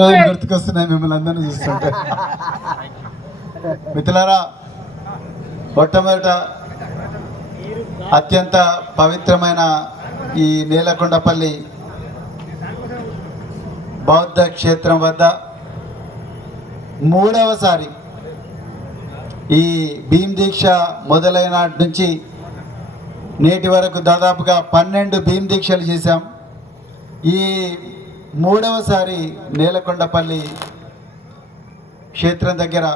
రోజులు గుర్తుకొస్తున్నాయి మిమ్మల్ని అందరినీ చూస్తుంటే. మిత్రులారా, మొట్టమొదట అత్యంత పవిత్రమైన ఈ నేలకొండపల్లి బౌద్ధ క్షేత్రం వద్ద మూడవసారి ఈ భీమ్ దీక్ష మొదలైన నుంచి నేటి వరకు దాదాపుగా 12 భీమ్ దీక్షలు చేశాం. ఈ మూడవసారి నేలకొండపల్లి క్షేత్రం దగ్గర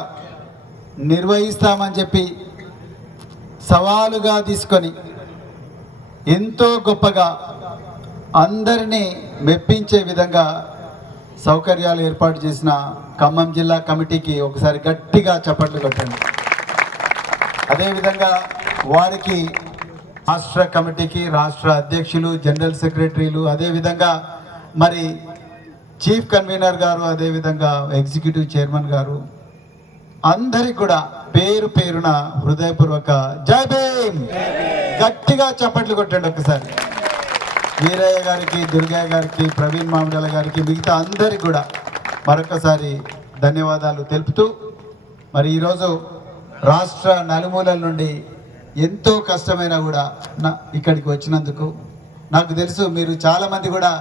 నిర్వహిస్తామని చెప్పి సవాలుగా తీసుకొని ఎంతో గొప్పగా అందరినీ మెప్పించే విధంగా సౌకర్యాలు ఏర్పాటు చేసిన ఖమ్మం జిల్లా కమిటీకి ఒకసారి గట్టిగా చప్పట్లు కొట్టండి. అదేవిధంగా వారికి రాష్ట్ర కమిటీకి రాష్ట్ర అధ్యక్షులు, జనరల్ సెక్రటరీలు, అదేవిధంగా మరి చీఫ్ కన్వీనర్ గారు, అదేవిధంగా ఎగ్జిక్యూటివ్ చైర్మన్ గారు, అందరికి కూడా పేరు పేరున హృదయపూర్వక జై భీమ్. గట్టిగా చప్పట్లు కొట్టండి ఒకసారి. వీరయ్య గారికి, దుర్గయ్య గారికి, ప్రవీణ్ మామిడాల గారికి, మిగతా అందరికి కూడా మరొకసారి ధన్యవాదాలు తెలుపుతూ, మరి ఈరోజు రాష్ట్ర నలుమూలల నుండి ఎంతో కష్టమైనా కూడా ఇక్కడికి వచ్చినందుకు నాకు తెలుసు మీరు చాలామంది కూడా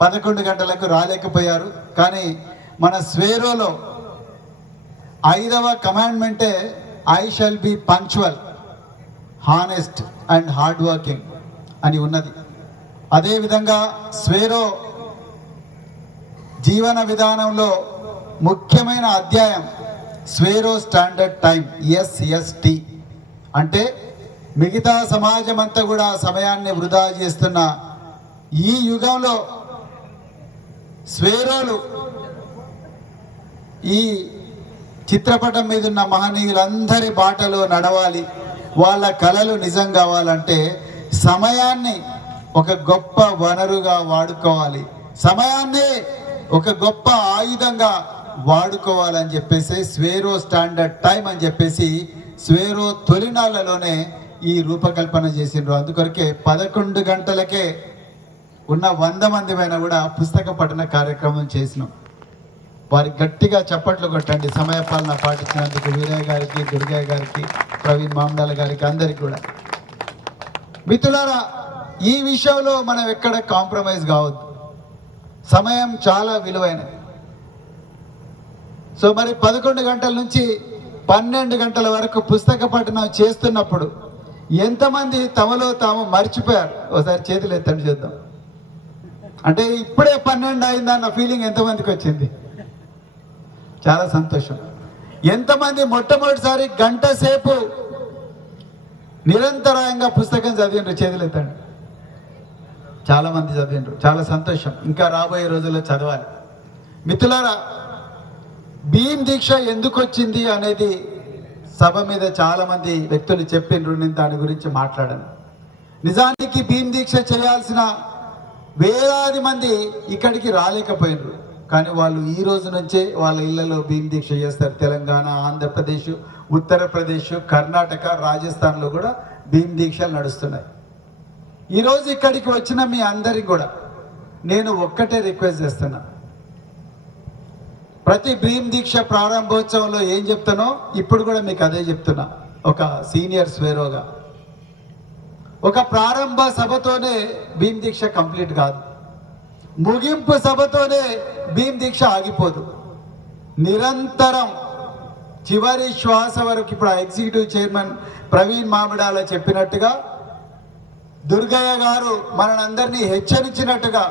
11 గంటలకు రాలేకపోయారు. కానీ మన స్వేరోలో 5వ కమాండ్మెంటే I shall be punctual, honest and hard working అని ఉన్నది. అదేవిధంగా స్వేరో జీవన విధానంలో ముఖ్యమైన అధ్యాయం స్వేరో స్టాండర్డ్ టైం, SST. అంటే మిగతా సమాజం అంతా కూడా సమయాన్ని వృధా చేస్తున్న ఈ యుగంలో స్వేరోలు ఈ చిత్రపటం మీద ఉన్న మహనీయులందరి బాటలో నడవాలి, వాళ్ళ కలలు నిజం కావాలంటే సమయాన్ని ఒక గొప్ప వనరుగా వాడుకోవాలి, సమయాన్ని ఒక గొప్ప ఆయుధంగా వాడుకోవాలని చెప్పేసి స్వేరో స్టాండర్డ్ టైం అని చెప్పేసి స్వేరో తొలినాళ్లలోనే ఈ రూపకల్పన చేసిండ్రు. అందుకొరకే 11 గంటలకే ఉన్న 100 మంది పైన కూడా పుస్తక పఠన కార్యక్రమం చేసినాం. వారికి గట్టిగా చప్పట్లు కొట్టండి సమయపాలన పాటించినందుకు వీరయ్య గారికి, దుర్గయ్య గారికి, ప్రవీణ్ మామిడాల గారికి, అందరికి కూడా. మిత్రులారా, ఈ విషయంలో మనం ఎక్కడ కాంప్రమైజ్ కావద్దు. సమయం చాలా విలువైనది. సో మరి 11 గంటల నుంచి 12 గంటల వరకు పుస్తక పఠనం చేస్తున్నప్పుడు ఎంతమంది తమలో తాము మర్చిపోయారు? ఒకసారి చేతులు ఎత్తండి చూద్దాం. అంటే ఇప్పుడే 12 అయిందన్న ఫీలింగ్ ఎంతమందికి వచ్చింది? చాలా సంతోషం. ఎంతమంది మొట్టమొదటిసారి గంట సేపు నిరంతరాయంగా పుస్తకం చదివిండ్రు? చేతులు ఎత్తండి. చాలా మంది చదివిండ్రు, చాలా సంతోషం. ఇంకా రాబోయే రోజుల్లో చదవాలి. మిత్రులారా, భీమ్ దీక్ష ఎందుకు వచ్చింది అనేది సభ మీద చాలా మంది వ్యక్తులు చెప్పిండ్రు. నేను దాని గురించి మాట్లాడాను. నిజానికి భీమ్ దీక్ష చేయాల్సిన వేలాది మంది ఇక్కడికి రాలేకపోయినరు. కానీ వాళ్ళు ఈ రోజు నుంచే వాళ్ళ ఇళ్లలో భీమ్ దీక్ష చేస్తారు. తెలంగాణ, ఆంధ్రప్రదేశ్, ఉత్తరప్రదేశ్, కర్ణాటక, రాజస్థాన్లో కూడా భీమ్ దీక్షలు నడుస్తున్నాయి. ఈరోజు ఇక్కడికి వచ్చిన మీ అందరికి కూడా నేను ఒక్కటే రిక్వెస్ట్ చేస్తున్నా. ప్రతి భీమ్ దీక్ష ప్రారంభోత్సవంలో ఏం చెప్తానో ఇప్పుడు కూడా మీకు అదే చెప్తున్నా. ఒక సీనియర్ స్వేరోగా ఒక ప్రారంభ సభతోనే భీమ్ దీక్ష కంప్లీట్ కాదు, ముగింపు సభతోనే భీమ్ దీక్ష ఆగిపోదు. నిరంతరం చివరి శ్వాస వరకు. ఇప్పుడు ఎగ్జిక్యూటివ్ చైర్మన్ ప్రవీణ్ మామిడాల చెప్పినట్టుగా, దుర్గయ్య గారు మనందరినీ హెచ్చరించినట్టుగా,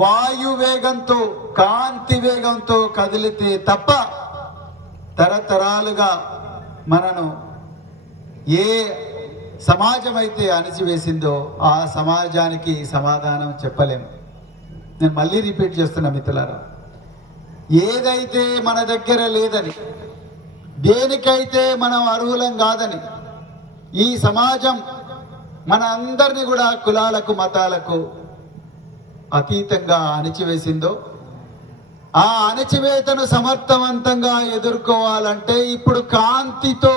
వాయు వేగంతో, కాంతి వేగంతో కదిలితే తప్ప తరతరాలుగా మనను ఏ సమాజం అయితే అణిచివేసిందో ఆ సమాజానికి సమాధానం చెప్పలేము. నేను మళ్ళీ రిపీట్ చేస్తున్నా మిత్రులారా, ఏదైతే మన దగ్గర లేదని, దేనికైతే మనం అర్హులం కాదని ఈ సమాజం మన అందరినీ కూడా కులాలకు, మతాలకు అతీతంగా అణిచివేసిందో, ఆ అణచివేతను సమర్థవంతంగా ఎదుర్కోవాలంటే ఇప్పుడు కాంతితో,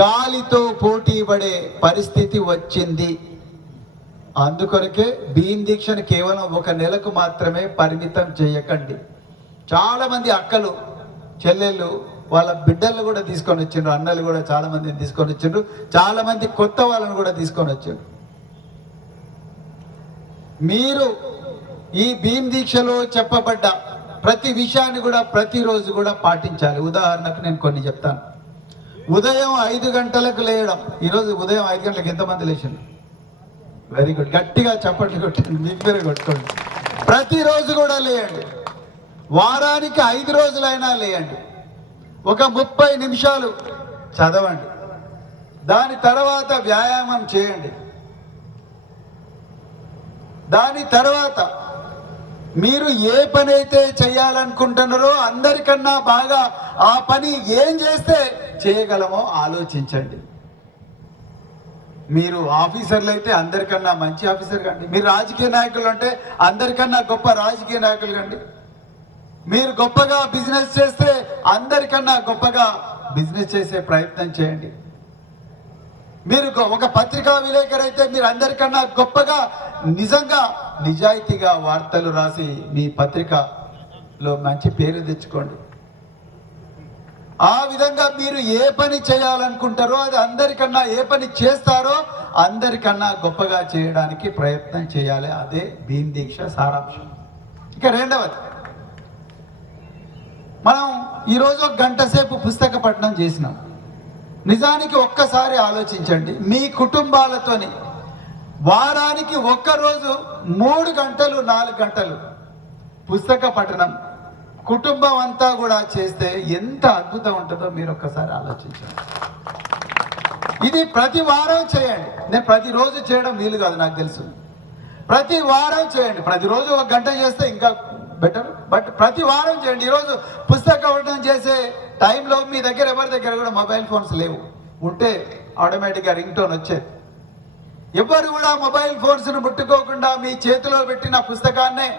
గాలితో పోటీ పడే పరిస్థితి వచ్చింది. అందుకొరకే భీమ్ దీక్షను కేవలం 1 నెలకు మాత్రమే పరిమితం చేయకండి. చాలామంది అక్కలు చెల్లెళ్ళు వాళ్ళ బిడ్డలు కూడా తీసుకొని వచ్చిండ్రు, అన్నలు కూడా చాలా మందిని తీసుకొని వచ్చిండ్రు, చాలామంది కొత్త వాళ్ళని కూడా తీసుకొని వచ్చిండ్రు. మీరు ఈ భీమ్ దీక్షలో చెప్పబడ్డ ప్రతి విషయాన్ని కూడా ప్రతిరోజు కూడా పాటించాలి. ఉదాహరణకు నేను కొన్ని చెప్తాను. ఉదయం 5 గంటలకు లేయడం. ఈరోజు ఉదయం 5 గంటలకు ఎంతమంది లేచిండ్రు? వెరీ గుడ్, గట్టిగా చప్పట్లు కొట్టండి, మీకు పేరు కొట్టుకోండి. ప్రతిరోజు కూడా లేయండి, వారానికి 5 రోజులైనా లేయండి, ఒక 30 నిమిషాలు చదవండి, దాని తర్వాత వ్యాయామం చేయండి, దాని తర్వాత మీరు ఏ పని అయితే చేయాలనుకుంటున్నారో అందరికన్నా బాగా ఆ పని ఏం చేస్తే చేయగలమో ఆలోచించండి. మీరు ఆఫీసర్లు అయితే అందరికన్నా మంచి ఆఫీసర్ కండి, మీరు రాజకీయ నాయకులు అంటే అందరికన్నా గొప్ప రాజకీయ నాయకులు కండి, మీరు గొప్పగా బిజినెస్ చేస్తే అందరికన్నా గొప్పగా బిజినెస్ చేసే ప్రయత్నం చేయండి, మీరు ఒక పత్రికా విలేకరు అయితే మీరు అందరికన్నా గొప్పగా నిజంగా నిజాయితీగా వార్తలు రాసి మీ పత్రికలో మంచి పేరు తెచ్చుకోండి. ఆ విధంగా మీరు ఏ పని చేయాలనుకుంటారో అది అందరికన్నా, ఏ పని చేస్తారో అందరికన్నా గొప్పగా చేయడానికి ప్రయత్నం చేయాలి. అదే భీమ్ దీక్ష సారాంశం. ఇక రెండవది, మనం ఈరోజు 1 గంట సేపు పుస్తక పఠనం చేసినాం. నిజానికి ఒక్కసారి ఆలోచించండి, మీ కుటుంబాలతోని వారానికి ఒక్కరోజు 3 గంటలు 4 గంటలు పుస్తక పఠనం కుటుంబం అంతా కూడా చేస్తే ఎంత అద్భుతం ఉంటుందో మీరు ఒక్కసారి ఆలోచించండి. ఇది ప్రతి వారం చేయండి. నేను ప్రతిరోజు చేయడం వీలు కాదు, నాకు తెలుసు. ప్రతి వారం చేయండి. ప్రతిరోజు 1 గంట చేస్తే ఇంకా బెటర్, బట్ ప్రతి వారం చేయండి. ఈరోజు పుస్తక పఠనం చేసే టైంలో మీ దగ్గర ఎవరి దగ్గర కూడా మొబైల్ ఫోన్స్ లేవు, ఉంటే ఆటోమేటిక్గా రింగ్ టోన్ వచ్చేది. ఎవరు కూడా మొబైల్ ఫోన్స్ను ముట్టుకోకుండా మీ చేతిలో పెట్టిన పుస్తకాన్నే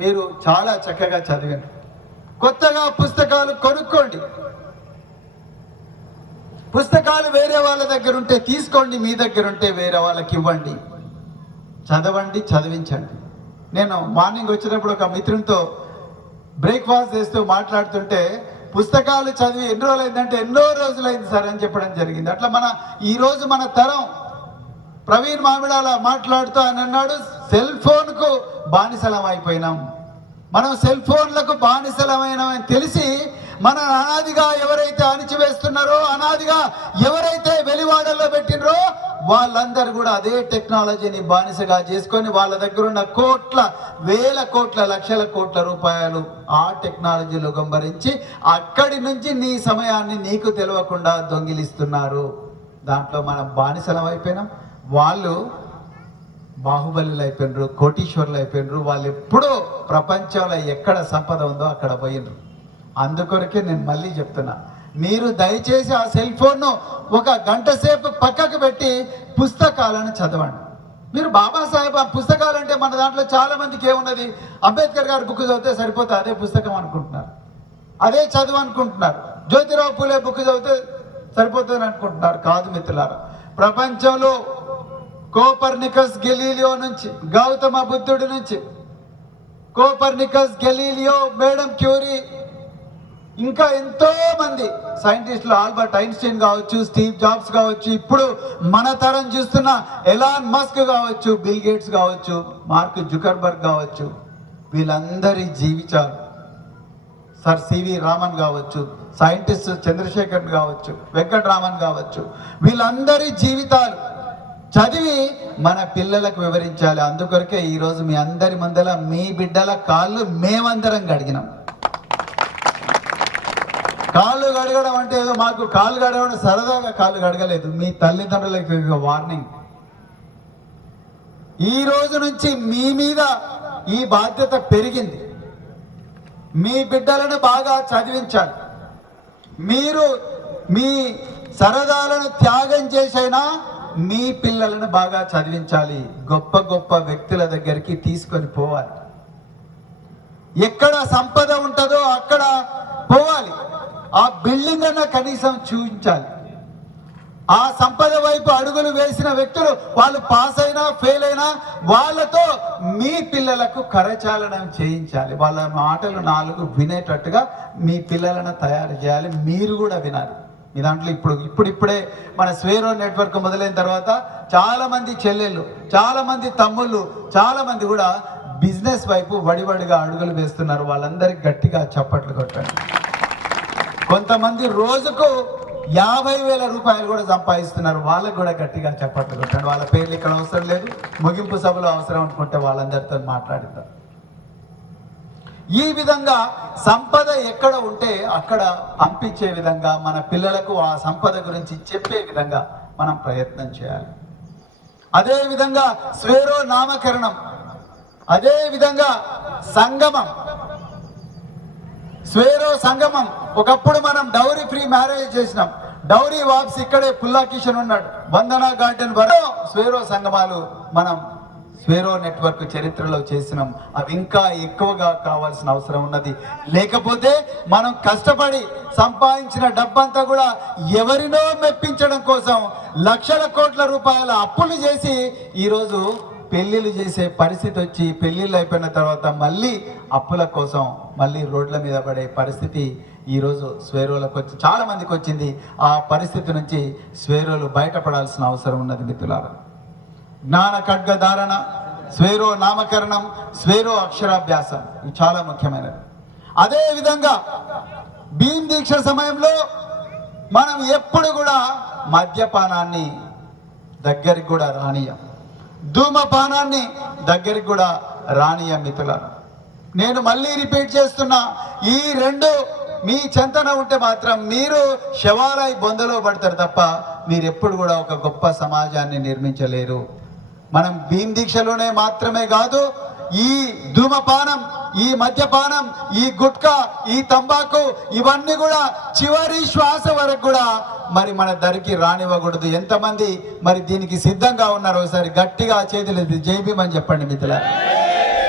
మీరు చాలా చక్కగా చదివారు. కొత్తగా పుస్తకాలు కొనుక్కోండి. పుస్తకాలు వేరే వాళ్ళ దగ్గర ఉంటే తీసుకోండి, మీ దగ్గర ఉంటే వేరే వాళ్ళకి ఇవ్వండి. చదవండి, చదివించండి. నేను మార్నింగ్ వచ్చినప్పుడు ఒక మిత్రునితో బ్రేక్ఫాస్ట్ చేస్తూ మాట్లాడుతుంటే పుస్తకాలు చదివి ఎన్ని రోజులైందంటే ఎన్నో రోజులైంది సార్ అని చెప్పడం జరిగింది. అట్లా ఈరోజు మన తరం ప్రవీణ్ మామిడాల మాట్లాడుతూ అని అన్నాడు, సెల్ ఫోన్కు బానిసలం అయిపోయినాం. మనం సెల్ ఫోన్లకు బానిసలమైనామని తెలిసి మన అనాదిగా ఎవరైతే అణిచివేస్తున్నారో, అనాదిగా ఎవరైతే వెలివాడల్లో పెట్టినరో వాళ్ళందరూ కూడా అదే టెక్నాలజీని బానిసగా చేసుకొని వాళ్ళ దగ్గర ఉన్న వేల కోట్ల లక్షల కోట్ల రూపాయలు ఆ టెక్నాలజీలో గంబరించి అక్కడి నుంచి నీ సమయాన్ని నీకు తెలియకుండా దొంగిలిస్తున్నారు. దాంట్లో మనం బానిసలం అయిపోయినాం. వాళ్ళు బాహుబలులు అయిపోయినరు, కోటీశ్వర్లు అయిపోయినరు. వాళ్ళు ఎప్పుడో ప్రపంచంలో ఎక్కడ సంపద ఉందో అక్కడ పోయినరు. అందుకొరకే నేను మళ్ళీ చెప్తున్నా, మీరు దయచేసి ఆ సెల్ ఫోన్ను 1 గంట సేపు పక్కకు పెట్టి పుస్తకాలను చదవండి. మీరు బాబాసాహెబ్ పుస్తకాలు అంటే మన దాంట్లో చాలా మందికి ఏమున్నది, అంబేద్కర్ గారి బుక్ చదివితే సరిపోతే అదే పుస్తకం అనుకుంటున్నారు, అదే చదువు అనుకుంటున్నారు. జ్యోతిరావు పూలే బుక్ చదివితే సరిపోతుంది అనుకుంటున్నారు. కాదు మిత్రులారా, ప్రపంచంలో కోపర్నికస్ గెలీలియో నుంచి, గౌతమ బుద్ధుడి నుంచి, కోపర్నికస్, గెలీలియో, మేడం క్యూరీ, ఇంకా ఎంతో మంది సైంటిస్టులు, ఆల్బర్ట్ ఐన్స్టీన్ కావచ్చు, స్టీవ్ జాబ్స్ కావచ్చు, ఇప్పుడు మన తరం చూస్తున్న ఎలాన్ మస్క్ కావచ్చు, బిల్ గేట్స్ కావచ్చు, మార్క్ జుకర్బర్గ్ కావచ్చు, వీళ్ళందరి జీవితాలు, సర్ సివి రామన్ కావచ్చు, సైంటిస్ట్ చంద్రశేఖర్ కావచ్చు, వెంకటరామన్ కావచ్చు, వీళ్ళందరి జీవితాలు చదివి మన పిల్లలకు వివరించాలి. అందుకొరకే ఈరోజు మీ అందరి ముందర మీ బిడ్డల కాళ్ళు మేమందరం కడిగినాం. కాళ్ళు కడగడం అంటే ఏదో మాకు కాళ్ళు కడగడం సరదాగా కాళ్ళు కడగలేదు, మీ తల్లిదండ్రులకు వార్నింగ్. ఈ రోజు నుంచి మీ మీద ఈ బాధ్యత పెరిగింది. మీ బిడ్డలను బాగా చదివించాలి. మీరు మీ సరదాలను త్యాగం చేసైనా మీ పిల్లలను బాగా చదివించాలి. గొప్ప గొప్ప వ్యక్తుల దగ్గరికి తీసుకొని పోవాలి. ఎక్కడ సంపద ఉంటుందో అక్కడ పోవాలి. ఆ బిల్డింగ్ అన్న కనీసం చూపించాలి. ఆ సంపద వైపు అడుగులు వేసిన వ్యక్తులు వాళ్ళు పాస్ అయినా ఫెయిల్ అయినా వాళ్ళతో మీ పిల్లలకు కరచాలనం చేయించాలి. వాళ్ళ మాటలు 4 వినేటట్టుగా మీ పిల్లలను తయారు చేయాలి. మీరు కూడా వినాలి. మీ దాంట్లో ఇప్పుడిప్పుడే మన స్వేరో నెట్వర్క్ మొదలైన తర్వాత చాలా మంది చెల్లెళ్ళు, చాలా మంది తమ్ముళ్ళు, చాలా మంది కూడా బిజినెస్ వైపు వడివడిగా అడుగులు వేస్తున్నారు. వాళ్ళందరికీ గట్టిగా చప్పట్లు కొట్టండి. కొంతమంది రోజుకు 50,000 రూపాయలు కూడా సంపాదిస్తున్నారు. వాళ్ళకు కూడా గట్టిగా చప్పట్లు కొట్టండి. వాళ్ళ పేర్లు ఇక్కడ అవసరం లేదు, ముగింపు సభలో అవసరం అనుకుంటే వాళ్ళందరితో మాట్లాడిద్దాం. ఈ విధంగా సంపద ఎక్కడ ఉంటే అక్కడ పంపించే విధంగా మన పిల్లలకు ఆ సంపద గురించి చెప్పే విధంగా మనం ప్రయత్నం చేయాలి. అదే విధంగా స్వేరో నామకరణం, అదే విధంగా సంగమం, స్వేరో సంగమం. ఒకప్పుడు మనం డౌరీ ఫ్రీ మ్యారేజ్ చేసినాం. డౌరీ వాప్స్ ఇక్కడే పుల్లా కిషన్ ఉన్నాడు, వందనా గార్డెన్ వరకు స్వేరో సంగమాలు మనం స్వేరో నెట్వర్క్ చరిత్రలో చేసినాం. అవి ఇంకా ఎక్కువగా కావాల్సిన అవసరం ఉన్నది. లేకపోతే మనం కష్టపడి సంపాదించిన డబ్బంతా కూడా ఎవరినో మెప్పించడం కోసం లక్షల కోట్ల రూపాయల అప్పులు చేసి ఈరోజు పెళ్లిళ్ళు చేసే పరిస్థితి వచ్చి, పెళ్లిళ్ళు అయిపోయిన తర్వాత మళ్ళీ అప్పుల కోసం మళ్ళీ రోడ్ల మీద పడే పరిస్థితి ఈరోజు స్వేరోలకు వచ్చి చాలా మందికి వచ్చింది. ఆ పరిస్థితి నుంచి స్వేరోలు బయటపడాల్సిన అవసరం ఉన్నది మిత్రులారా. జ్ఞాన ఖడ్గ ధారణ, స్వేరో నామకరణం, స్వేరో అక్షరాభ్యాసం ఇవి చాలా ముఖ్యమైనది. అదే విధంగా భీమ్ దీక్ష సమయంలో మనం ఎప్పుడు కూడా మద్యపానాన్ని దగ్గరికి కూడా రానియం, ధూమపానాన్ని దగ్గరికి కూడా రానియం మిత్రులారా. నేను మళ్ళీ రిపీట్ చేస్తున్నా, ఈ 2 మీ చెంతన ఉంటే మాత్రం మీరు శవాలై బొందలో పడతారు తప్ప మీరు ఎప్పుడు కూడా ఒక గొప్ప సమాజాన్ని నిర్మించలేరు. మనం భీమ్ దీక్షలోనే మాత్రమే కాదు, ఈ ధూమపానం, ఈ మద్యపానం, ఈ గుట్కా, ఈ తంబాకు ఇవన్నీ కూడా చివరి శ్వాస వరకు కూడా మరి మన దరికి రానివ్వకూడదు. ఎంతమంది మరి దీనికి సిద్ధంగా ఉన్నారు? ఒకసారి గట్టిగా చేతులు జై భీమ్ అని చెప్పండి మిత్రులారా.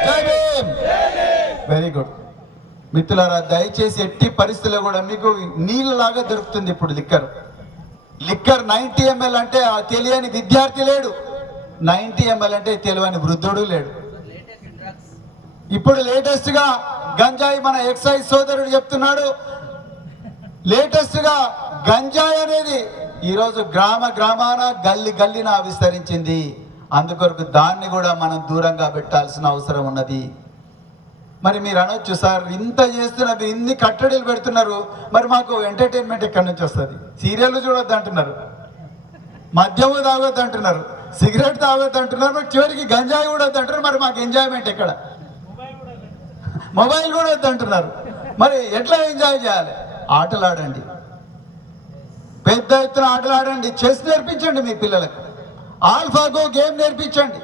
జై భీమ్. వెరీ గుడ్ మిత్రులారా. దయచేసి ఎట్టి పరిస్థితుల్లో కూడా మీకు నీళ్ళలాగా దొరుకుతుంది ఇప్పుడు లిక్కర్ 90 ml అంటే ఆ తెలియని విద్యార్థి లేడు, 90 ml అంటే తెలియని వృద్ధుడు లేడు. ఇప్పుడు లేటెస్ట్ గా గంజాయి, మన ఎక్సైజ్ సోదరుడు చెప్తున్నాడు, లేటెస్ట్ గా గంజాయి అనేది ఈరోజు గ్రామాన గల్లిన విస్తరించింది. అందుకొరకు దాన్ని కూడా మనం దూరంగా పెట్టాల్సిన అవసరం ఉన్నది. మరి మీరు అనొచ్చు, సార్ ఇంత చేస్తున్నారు, ఇన్ని కట్టడీలు పెడుతున్నారు, మరి మాకు ఎంటర్టైన్మెంట్ ఎక్కడి నుంచి వస్తుంది? సీరియల్ చూడొద్దు అంటున్నారు, మద్యము తాగొద్దు అంటున్నారు, సిగరెట్ తాగొద్దు అంటున్నారు, మరి చివరికి గంజాయి కూడా వద్దు అంటున్నారు. మరి మాకు ఎంజాయ్మెంట్ ఎక్కడ? మొబైల్ కూడా వద్దు అంటున్నారు. మరి ఎట్లా ఎంజాయ్ చేయాలి? ఆటలు ఆడండి, పెద్ద ఎత్తున ఆటలు ఆడండి. చెస్ నేర్పించండి మీ పిల్లలకు, ఆల్ఫాగో గేమ్ నేర్పించండి,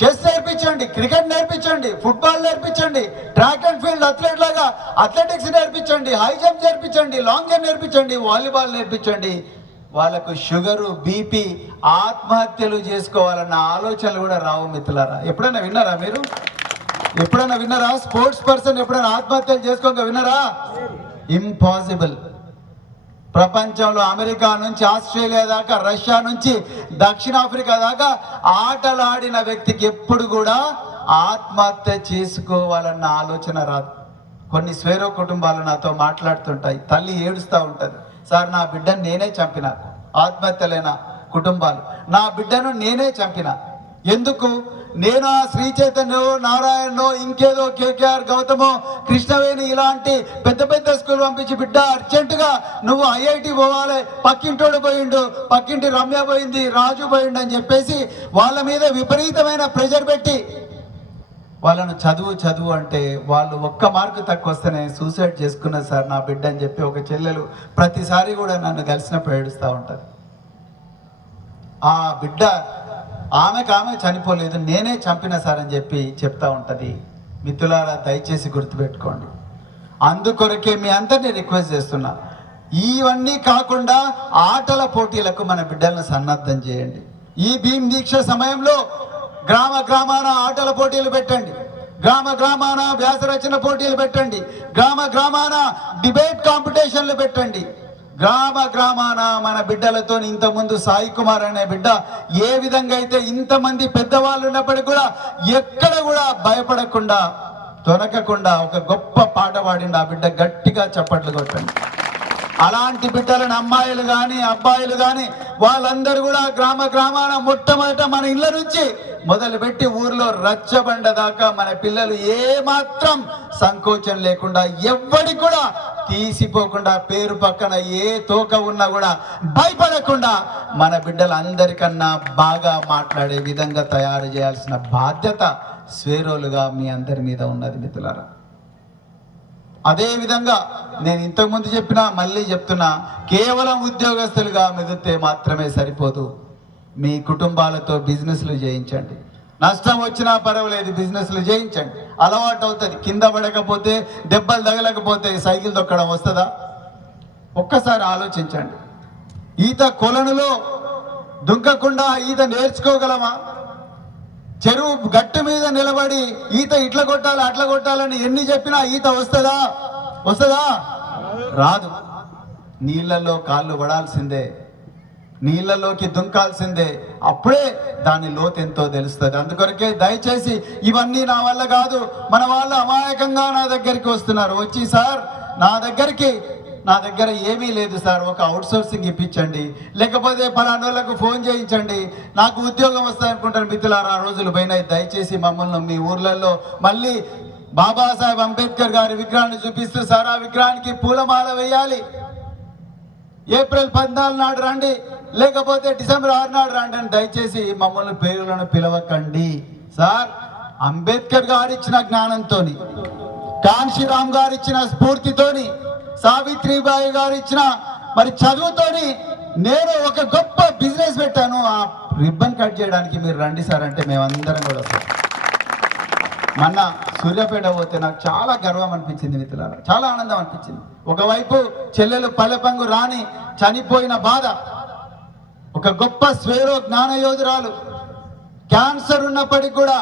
చెస్ నేర్పించండి, క్రికెట్ నేర్పించండి, ఫుట్బాల్ నేర్పించండి, ట్రాక్ అండ్ ఫీల్డ్ అథ్లెట్ లాగా అథ్లెటిక్స్ నేర్పించండి, హై జంప్ నేర్పించండి, లాంగ్ జంప్ నేర్పించండి, వాలీబాల్ నేర్పించండి. వాళ్ళకు షుగరు, బీపీ, ఆత్మహత్యలు చేసుకోవాలన్న ఆలోచనలు కూడా రావు మిత్రులారా. ఎప్పుడైనా విన్నారా మీరు? ఎప్పుడైనా విన్నారా? స్పోర్ట్స్ పర్సన్ ఎప్పుడైనా ఆత్మహత్యలు చేసుకోక విన్నారా? ఇంపాసిబుల్. ప్రపంచంలో అమెరికా నుంచి ఆస్ట్రేలియా దాకా, రష్యా నుంచి దక్షిణాఫ్రికా దాకా ఆటలాడిన వ్యక్తికి ఎప్పుడు కూడా ఆత్మహత్య చేసుకోవాలన్న ఆలోచన రాదు. కొన్ని స్వేరో కుటుంబాలు నాతో మాట్లాడుతుంటాయి, తల్లి ఏడుస్తూ ఉంటుంది, సార్ నా బిడ్డను నేనే చంపిన. ఆత్మహత్యలైన కుటుంబాలు, నా బిడ్డను నేనే చంపిన. ఎందుకు? నేను ఆ శ్రీ చైతన్యో, నారాయణో, ఇంకేదో కేకేఆర్, గౌతమో, కృష్ణవేణి ఇలాంటి పెద్ద పెద్ద స్కూల్ పంపించి, బిడ్డ అర్జెంటుగా నువ్వు ఐఐటి పోవాలి, పక్కింటోడు పోయిండు, పక్కింటి రమ్య పోయింది, రాజు పోయిండు అని చెప్పేసి వాళ్ళ మీద విపరీతమైన ప్రెషర్ పెట్టి వాళ్ళను చదువు అంటే వాళ్ళు 1 మార్కు తక్కువ వస్తేనే సూసైడ్ చేసుకున్నది సార్ నా బిడ్డ అని చెప్పి ఒక చెల్లెలు ప్రతిసారి కూడా నన్ను కలిసినప్పుడు ఏడుస్తూ ఉంటుంది. ఆ బిడ్డ ఆమె చనిపోలేదు, నేనే చంపిన సార్ అని చెప్పి చెప్తా ఉంటుంది. మిత్రులారా దయచేసి గుర్తుపెట్టుకోండి. అందుకొరకే మీ అందరినీ రిక్వెస్ట్ చేస్తున్నా, ఇవన్నీ కాకుండా ఆటల పోటీలకు మన బిడ్డలను సన్నద్ధం చేయండి. ఈ భీమ్ దీక్ష సమయంలో గ్రామాన ఆటల పోటీలు పెట్టండి, గ్రామాన వ్యాస రచన పోటీలు పెట్టండి, గ్రామాన డిబేట్ కాంపిటీషన్లు పెట్టండి. గ్రామాన మన బిడ్డలతో ఇంతకుముందు సాయి కుమార్ అనే బిడ్డ ఏ విధంగా అయితే ఇంతమంది పెద్దవాళ్ళు ఉన్నప్పటికీ కూడా ఎక్కడ కూడా భయపడకుండా తొనకకుండా ఒక గొప్ప పాట పాడిండు ఆ బిడ్డ. గట్టిగా చప్పట్లు కొట్టండి. అలాంటి బిడ్డలను అమ్మాయిలు కానీ అబ్బాయిలు కానీ వాళ్ళందరూ కూడా గ్రామాన మొట్టమొదట మన ఇళ్ళ నుంచి మొదలుపెట్టి ఊర్లో రచ్చబండ దాకా మన పిల్లలు ఏమాత్రం సంకోచం లేకుండా ఎవ్వడి కూడా తీసిపోకుండా పేరు పక్కన ఏ తోక ఉన్నా కూడా భయపడకుండా మన బిడ్డలు అందరికన్నా బాగా మాట్లాడే విధంగా తయారు చేయాల్సిన బాధ్యత స్వేరోలుగా మీ అందరి మీద ఉన్నది మిత్రులారా. అదే విధంగా నేను ఇంతకుముందు చెప్పినా మళ్ళీ చెప్తున్నా, కేవలం ఉద్యోగస్తులుగా మెదిలితే మాత్రమే సరిపోదు. మీ కుటుంబాలతో బిజినెస్లు చేయించండి. నష్టం వచ్చినా పర్వాలేదు, బిజినెస్లు చేయించండి. అలవాటు అవుతుంది. కింద పడకపోతే దెబ్బలు తగలకపోతే సైకిల్ తొక్కడం వస్తుందా? ఒక్కసారి ఆలోచించండి. ఈత కొలనులో దుంకకుండా ఈత నేర్చుకోగలమా? చెరువు గట్టు మీద నిలబడి ఈత ఇట్లా కొట్టాలి అట్లా కొట్టాలని ఎన్ని చెప్పినా ఈత వస్తుందా? రాదు. నీళ్ళల్లో కాళ్ళు పడాల్సిందే, నీళ్ళలోకి దుంకాల్సిందే. అప్పుడే దాని లోతు ఎంతో తెలుస్తుంది. అందుకొరకే దయచేసి ఇవన్నీ నా వల్ల కాదు, మన వాళ్ళు అమాయకంగా నా దగ్గరికి వస్తున్నారు. వచ్చి సార్ నా దగ్గర ఏమీ లేదు సార్, ఒక అవుట్ సోర్సింగ్ ఇప్పించండి, లేకపోతే పలానోళ్ళకు ఫోన్ చేయించండి, నాకు ఉద్యోగం వస్తాయి అనుకుంటారు. మిత్రులారా, ఆ రోజులు పోయినాయి. దయచేసి మమ్మల్ని మీ ఊర్లలో మళ్ళీ బాబాసాహెబ్ అంబేద్కర్ గారి విగ్రహాన్ని చూపిస్తూ సార్ ఆ విగ్రహానికి పూలమాల వేయాలి, ఏప్రిల్ 14 నాడు రండి, లేకపోతే డిసెంబర్ 6 నాడు రండి అని దయచేసి మమ్మల్ని పేరులను పిలవకండి. సార్ అంబేద్కర్ గారు ఇచ్చిన జ్ఞానంతోని, కాన్షీరామ్ గారు ఇచ్చిన స్ఫూర్తితోని, సావిత్రిబాయి గారు ఇచ్చిన మరి చదువుతోని నేను ఒక గొప్ప బిజినెస్ పెట్టాను. ఆ రిబ్బన్ కట్ చేయడానికి మీరు రండి సార్ అంటే మేమందరం కూడా వస్తాం. మొన్న సూర్యాపేట పోతే నాకు చాలా గర్వం అనిపించింది మిత్రులారా, చాలా ఆనందం అనిపించింది. ఒకవైపు చెల్లెలు పల్లెపంగు రాణి చనిపోయిన బాధ, ఒక గొప్ప స్వేరో జ్ఞానయోధురాలు క్యాన్సర్ ఉన్నప్పటికీ కూడా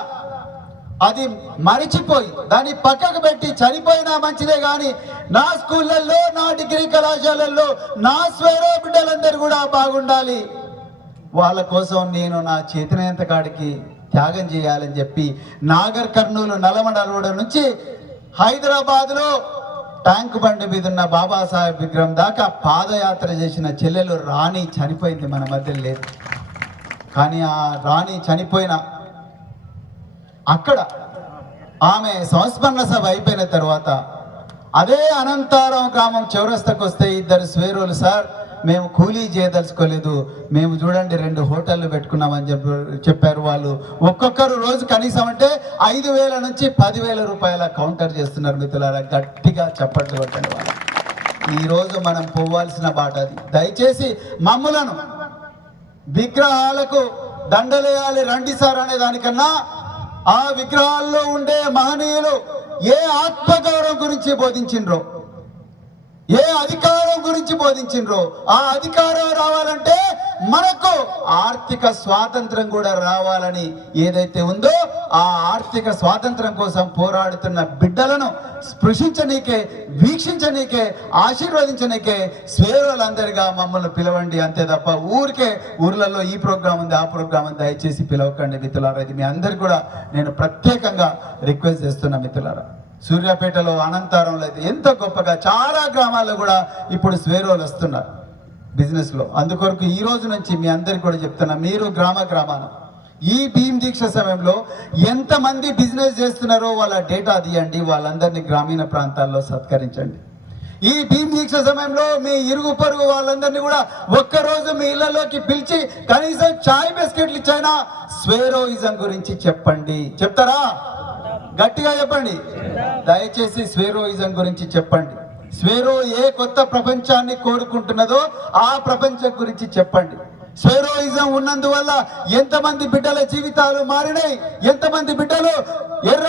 అది మరిచిపోయి దాన్ని పక్కకు పెట్టి చనిపోయినా మంచిదే కానీ నా స్కూళ్ళల్లో నా డిగ్రీ కళాశాలల్లో నా స్వేరో బిడ్డలందరూ కూడా బాగుండాలి, వాళ్ళ కోసం నేను నా చేతనైనంత కాడికి త్యాగం చేయాలని చెప్పి నాగర్ కర్నూలు నల్లమడ రోడ్ నుంచి హైదరాబాద్లో ట్యాంక్ బండి మీద ఉన్న బాబాసాహెబ్ విగ్రహం దాకా పాదయాత్ర చేసిన చెల్లెలు రాణి చనిపోయింది, మన మధ్య లేదు. కానీ ఆ రాణి చనిపోయిన అక్కడ ఆమె సంస్మరణ సభ అయిపోయిన తర్వాత అదే అనంతారం గ్రామం చౌరస్తకు వస్తే ఇద్దరు స్వేరోలు, సార్ మేము కూలీ చేయదలుచుకోలేదు, మేము చూడండి 2 హోటళ్ళు పెట్టుకున్నామని చెప్పారు. వాళ్ళు ఒక్కొక్కరు రోజు కనీసం అంటే 5,000 నుంచి 10,000 రూపాయల కౌంటర్ చేస్తున్నారు. మిత్రులారా, గట్టిగా చప్పట్లు కొట్టండి. వాళ్ళు ఈరోజు మనం పోవాల్సిన బాట అది. దయచేసి మమ్ములను విగ్రహాలకు దండలేయాలి రండి సార్ అనే దానికన్నా ఆ విగ్రహాల్లో ఉండే మహనీయులు ఏ ఆత్మగౌరవం గురించి బోధించిండ్రో, ఏ అధికారం గురించి బోధించిండ్రో, ఆ అధికారం రావాలంటే మనకు ఆర్థిక స్వాతంత్రం కూడా రావాలని ఏదైతే ఉందో ఆ ఆర్థిక స్వాతంత్రం కోసం పోరాడుతున్న బిడ్డలను స్పృశించనీకే, వీక్షించనీకే, ఆశీర్వదించనీకే స్వేరులందరిగా మమ్మల్ని పిలవండి అంతే తప్ప ఊరికే ఊర్లలో ఈ ప్రోగ్రాం ఉంది ఆ ప్రోగ్రాం ఉంది దయచేసి పిలవకండి మిత్రులారా. ఇది మీ అందరు కూడా నేను ప్రత్యేకంగా రిక్వెస్ట్ చేస్తున్నా మిత్రులారా. సూర్యాపేటలో అనంతారంలో అయితే ఎంతో గొప్పగా చాలా గ్రామాల్లో కూడా ఇప్పుడు స్వేరోలు వస్తున్నారు బిజినెస్లో. అందుకొరకు ఈ రోజు నుంచి మీ అందరికి కూడా చెప్తున్నా, మీరు గ్రామాన ఈ భీమ్ దీక్ష సమయంలో ఎంతమంది బిజినెస్ చేస్తున్నారో వాళ్ళ డేటా తీయండి, వాళ్ళందరినీ గ్రామీణ ప్రాంతాల్లో సత్కరించండి. ఈ భీమ్ దీక్ష సమయంలో మీ ఇరుగు పొరుగు వాళ్ళందరినీ కూడా ఒక్కరోజు మీ ఇళ్లలోకి పిలిచి కనీసం చాయ్ బిస్కెట్లు ఇచ్చైనా స్వేరోయిజం గురించి చెప్పండి. చెప్తారా? గట్టిగా చెప్పండి. దయచేసి స్వేరోయిజం గురించి చెప్పండి. స్వేరో ఏ కొత్త ప్రపంచాన్ని కోరుకుంటున్నదో ఆ ప్రపంచం గురించి చెప్పండి. స్వేరోయిజం ఉన్నందువల్ల ఎంతమంది బిడ్డల జీవితాలు మారినాయి, ఎంతమంది బిడ్డలు ఎర్ర